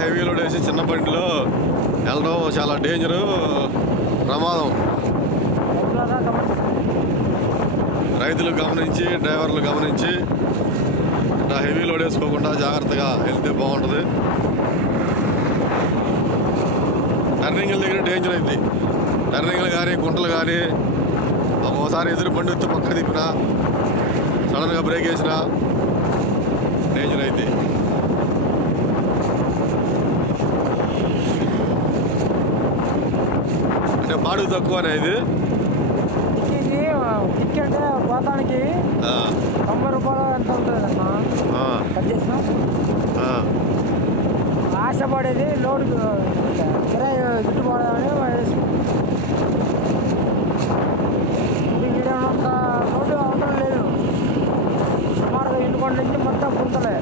Heavy load వేసి చిన్న బండిలో వెళ్ళడం చాలా డేంజరు, ప్రమాదం. రైతులు గమనించి, డ్రైవర్లు గమనించి ఇట్లా హెవీ లోడ్ వేసుకోకుండా జాగ్రత్తగా వెళ్తే బాగుంటుంది. టర్నింగ్ల దగ్గర డేంజర్ అయింది. టర్నింగ్లు కానీ, గుంటలు కానీ, ఒక్కోసారి ఎదురు బండి వచ్చి పక్క తిప్పినా, సడన్గా బ్రేక్ వేసినా డేంజర్ అయింది. అంటే బాడుగు తక్కువనే ఇది. టికెట్ పోతానికి 90 రూపాయలు ఎంత ఉంటుందన్నా కట్ చేసిన. ఆశపడేది లోడ్ కిరాయి గిట్టుబడని వీడేమంత లోడ్ అవసరం లేదు. సుమారుగా ఇంటికొండ నుంచి మొత్తం గుంతలే.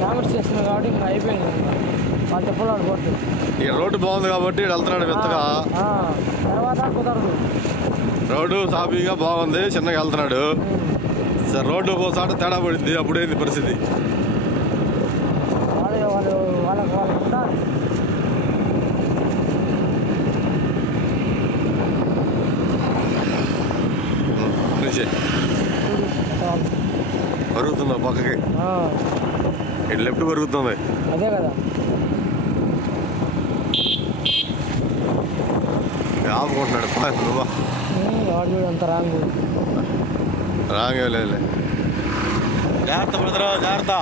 డామేజ్ చేస్తున్నాం కాబట్టి ఇంకా అయిపోయింది. మా చెప్పులు ఆడుకోవట్లేదు. ఇక రోడ్డు బాగుంది కాబట్టి వెళ్తున్నాడు మెత్తగా. తర్వాత కుదరదు. రోడ్డు సాఫీగా బాగుంది, చిన్నగా వెళ్తున్నాడు. సరే రోడ్డు ఒకసారి తేడా పడింది, అప్పుడేంది పరిస్థితి. వాళ్ళకి ఉంటారు. పరుగుతుందా పక్కకి? లెఫ్ట్ పరుగుతుంది. అదే కదా ఆపుకుంటున్నాడు. అంత రాంగ్ లేదు. జాగ్రత్త బ్రదర్, జాగ్రత్త.